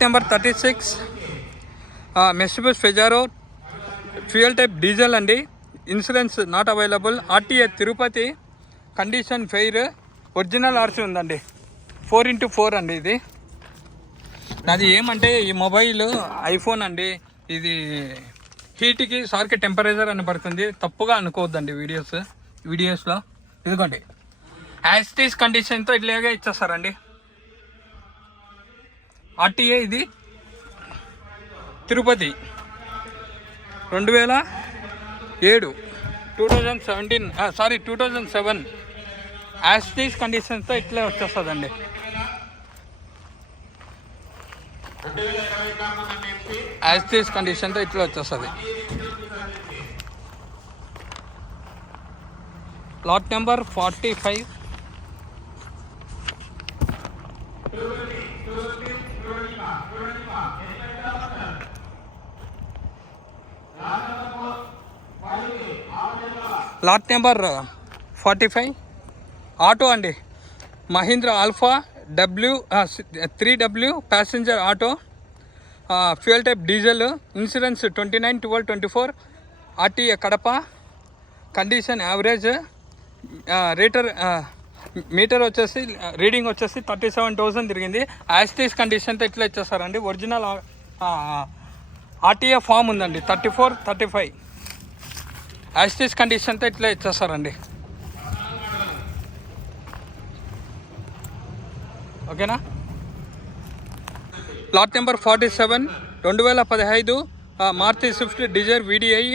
Number thirty six. మెస్సిబస్ ఫెజారో fuel type diesel అండి. Insurance not available. RTA Tirupati condition fair. Original RC ఉందండి. Four into four అండి ఇది. నాది ఏమంటే ఈ మొబైల్ ఐఫోన్ అండి. ఇది హీట్కి సార్కి టెంపరేచర్ అని పడుతుంది. తప్పుగా అనుకోవద్దండి వీడియోస్. వీడియోస్లో. ఇదిగోండి. యాస్టీస్ కండిషన్తో ఇట్లాగే ఇచ్చేస్తారండి. ఆర్టీఏ ఇది తిరుపతి. రెండు వేల ఏడు two thousand seventeen sorry two thousand seven యాస్టీస్ కండిషన్స్తో ఇట్లే వచ్చేస్తుందండి. యాస్టీస్ కండిషన్తో ఇట్లా వచ్చేస్తుంది. Lot number forty five lot number forty five. Auto అండి. Mahindra alpha W three W passenger auto fuel type diesel insurance twenty nine twelve twenty four RTA Kadapa condition average రీటర్ meter వచ్చేసి రీడింగ్ వచ్చేసి thirty seven thousand తిరిగింది. యాస్టీస్ కండిషన్తో ఇట్లా ఇచ్చేస్తారండి. Original RTA form ఉందండి. Thirty four thirty five. As it is కండిషన్తో ఇట్లా ఇచ్చేస్తారండి. ఓకేనా? ప్లాట్ నెంబర్ ఫార్టీ సెవెన్ రెండు వేల పదహైదు Maruti swift Dzire VDI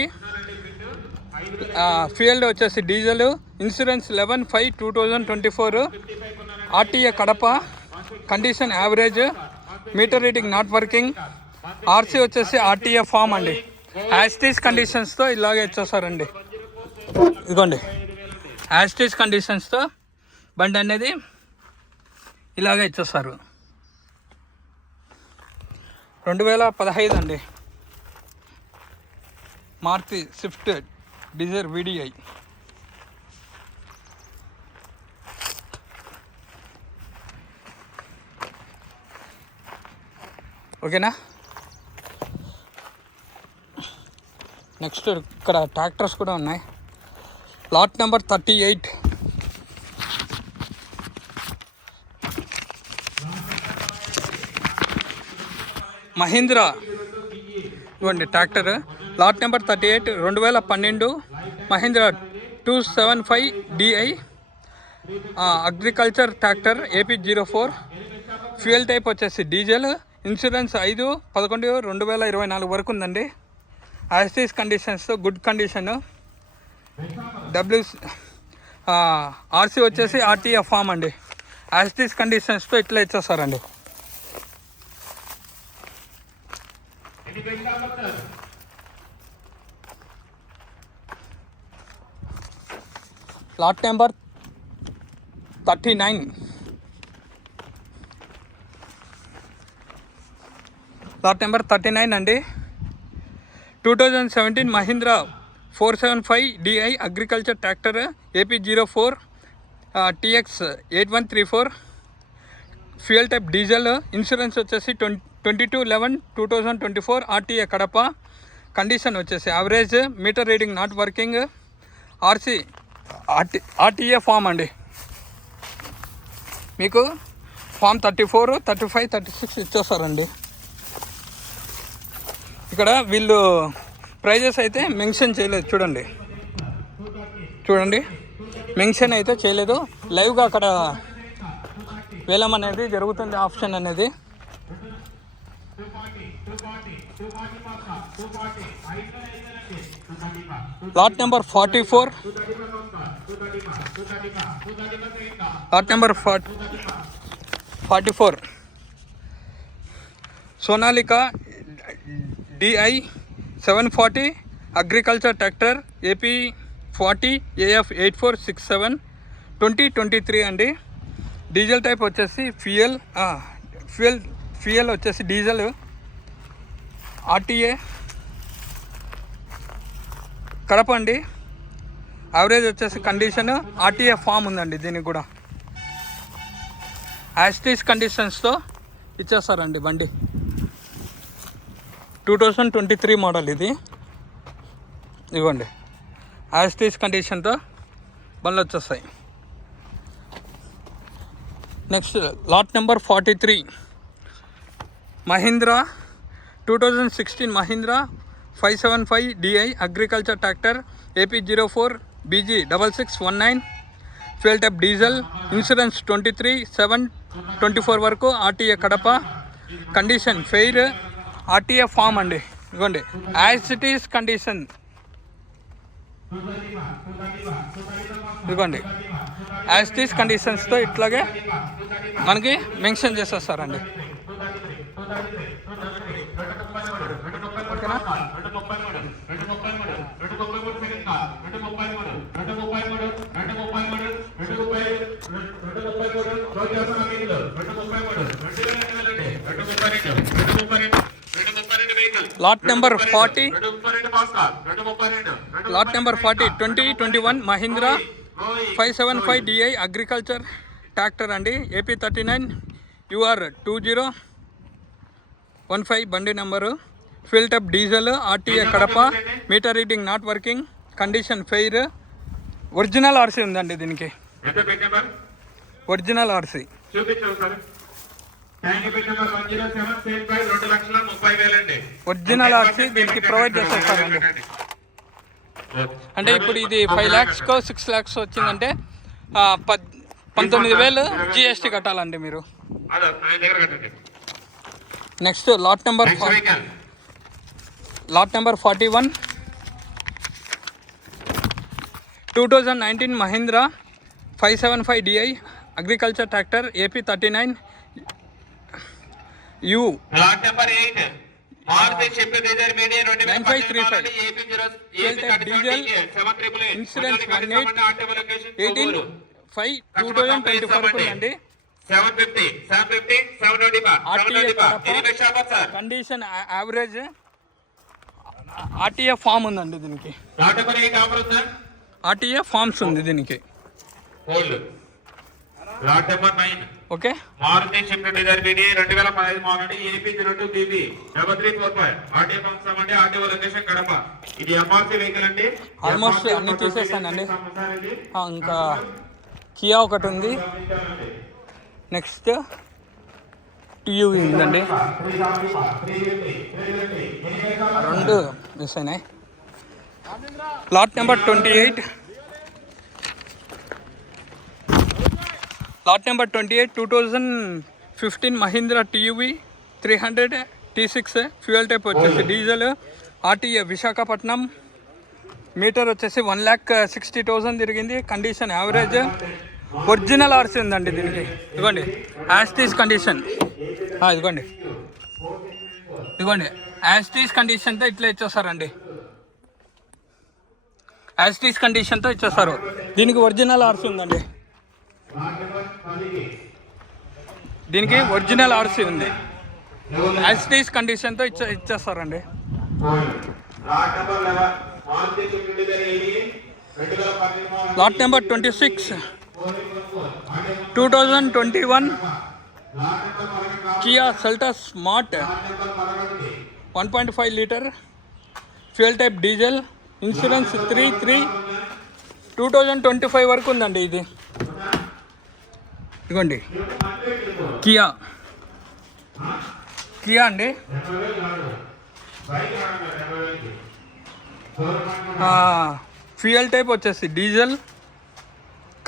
fuel వచ్చేసి diesel insurance eleven five two thousand twenty four RTA Kadapa condition average meter reading not working RC వచ్చేసి RTA form అండి. యాస్టీస్ కండిషన్స్తో ఇలాగే ఇచ్చేస్తారండి. ఇదిగోండి. యాస్టీస్ కండిషన్స్తో బండి అనేది ఇలాగే ఇచ్చేస్తారు. రెండు వేల పదహైదు అండి. మారుతి స్విఫ్ట్ డిజైర్ వీడిఐ ఓకేనా నెక్స్ట్ ఇక్కడ ట్రాక్టర్స్ కూడా ఉన్నాయి. Lot number thirty eight Mahindra. ఇవ్వండి tractor. Lot number thirty eight రెండు వేల పన్నెండు Mahindra two seven five DI agriculture tractor AP zero four fuel type వచ్చేసి డీజిల్. ఇన్సూరెన్స్ ఐదు పదకొండు రెండు వేల ఇరవై నాలుగు వరకు ఉందండి. As it is conditions good condition W RC వచ్చేసి ఆర్టీఎఫ్ ఫామ్ అండి. యాస్టీస్ కండిషన్స్తో ఇట్లా ఇచ్చేస్తారండి. Plot number thirty nine plot number thirty nine అండి. Two thousand seventeen Mahindra four seven five DI agriculture tractor AP zero four TX eight one three four fuel type diesel insurance వచ్చేసి twenty twenty two eleven two thousand twenty four RTA Kadapa condition వచ్చేసి average meter reading not working RC RT RTA form అండి మీకు form thirty four thirty five thirty six ఇచ్చేస్తారండి. ఇక్కడ వీళ్ళు prices అయితే mention చేయలేదు. చూడండి. చూడండి. మెన్షన్ అయితే చేయలేదు. లైవ్గా అక్కడ వేలం అనేది జరుగుతుంది ఆప్షన్ అనేది. Lot number forty four lot number forty forty four Sonalika DI seven forty agriculture tractor AP forty AF eight four six seven twenty twenty three అండి. డీజిల్ టైప్ వచ్చేసి ఫ్యూయల్ ఫ్యూయల్ ఫ్యూయల్ వచ్చేసి diesel RTA. Kadapa అండి. Average వచ్చేసి condition RTA form ఉందండి దీనికి కూడా. యాస్టీస్ కండిషన్స్తో ఇచ్చేస్తారండి బండి. Two thousand twenty three model ఇది. ఇవ్వండి. యాస్టీస్ కండిషన్తో బండ్లు వచ్చేస్తాయి. Next lot number forty three Mahindra two thousand sixteen Mahindra five seven five DI agriculture tractor AP zero four BG double six one nine fuel type diesel insurance twenty three seven twenty four వరకు RTA Kadapa. Condition fair RTA form అండి. ఇదిగోండి as it is condition ఇదిగోండి as it is కండిషన్స్తో ఇట్లాగే మనకి mention చేసేస్తారండి. ఓకేనా? Lot number forty lot number forty twenty twenty one Mahindra five seven five DI agriculture tractor అండి. AP thirty nine UR two zero one five బండి number. Fuel type diesel RTA Kadapa. Meter reading not working condition fair original RC ఉందండి దీనికి. Original RC original RC దీనికి provide చేసేస్తారండి. అంటే ఇప్పుడు ఇది five ల్యాక్స్కో six lakhs వచ్చిందంటే పంతొమ్మిది వేలు జిఎస్టీ కట్టాలండి మీరు. Next lot number lot number forty one two thousand nineteen Mahindra five seven five DI agriculture tractor AP thirty nine U. Lot number eight. Maruti swift Dzire media రెండు వేల 9535. AP zero Fuel type diesel, insurance one eight eighteen five two thousand twenty four ఉందండి. Seven fifty seven fifty seven twenty seven RTA twenty Kadapa. ఇది best offer sir condition average RTA form ఉందండి దీనికి. RTA forms ఉంది దీనికి. Okay? Maruti swift Dzire VDI రెండు వేల పదహైదు model AP zero two BB double three four five RTO pumps అండి RTO location Kadapa. ఇది ఎంఆర్సీ వెహికల్ అండి. Almost అన్ని తీసేసానండి. ఆ, ఇంకా కియా ఒకటి ఉంది. నెక్స్ట్ టీయూవీ ఉందండి. రెండు మిస్ అయినాయి. Lot number twenty eight lot number twenty eight two thousand fifteen Mahindra TUV three hundred T six fuel type వచ్చేసి డీజిల్ ఆర్టీఏ విశాఖపట్నం మీటర్ వచ్చేసి వన్ ల్యాక్ సిక్స్టీ థౌసండ్ తిరిగింది. కండిషన్ యావరేజ్ ఒరిజినల్ ఆర్సీ ఉందండి దీనికి. ఇదిగోండి యాస్టీస్ condition ఇదిగోండి. ఇదిగోండి యాస్టీస్ కండిషన్తో ఇట్లా ఇచ్చేస్తారండి. యాస్టీస్ కండిషన్తో ఇచ్చేస్తారు. దీనికి ఒరిజినల్ ఆర్సీ ఉందండి. దీనికి ఒరిజినల్ ఆర్సీ ఉంది. యాస్టీస్ కండిషన్తో ఇచ్చే ఇచ్చేస్తారండి lot number twenty six two thousand twenty one Kia Seltos smart one point five litre fuel type diesel insurance three three two thousand twenty five వరకు ఉందండి ఇది. ఇదిగోండి. కియా. కియా అండి. ఫ్యూయల్ టైప్ వచ్చేసి డీజిల్.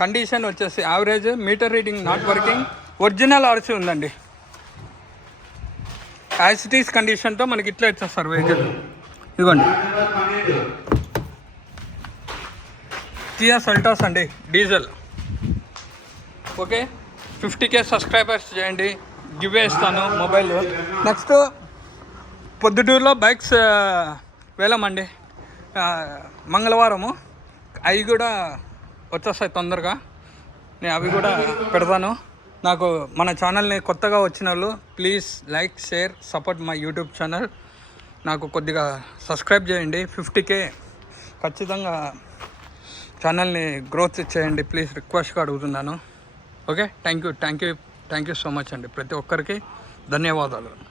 కండిషన్ వచ్చేసి average. Meter reading not working. Original RC ఉందండి. As it is కండిషన్తో మనకి ఇట్లా ఇచ్చేస్తారు వెహికల్ ఇదిగోండి. కియా సెల్టాస్ అండి diesel. Okay? Fifty K subscribers చేయండి. గివ్ ఇస్తాను మొబైల్. నెక్స్ట్ పొద్దుటూరులో బైక్స్ వెళ్ళమండి మంగళవారము. అవి కూడా వచ్చేస్తాయి తొందరగా. నేను అవి కూడా పెడతాను. నాకు మన ఛానల్ని కొత్తగా వచ్చిన వాళ్ళు please like share support my YouTube channel. నాకు కొద్దిగా సబ్స్క్రైబ్ చేయండి. ఫిఫ్టీకే ఖచ్చితంగా ఛానల్ని గ్రోత్ చేయండి. ప్లీజ్ రిక్వెస్ట్గా అడుగుతున్నాను. Okay? Thank you thank you thank you so much అండి. ప్రతి ఒక్కరికి ధన్యవాదాలు.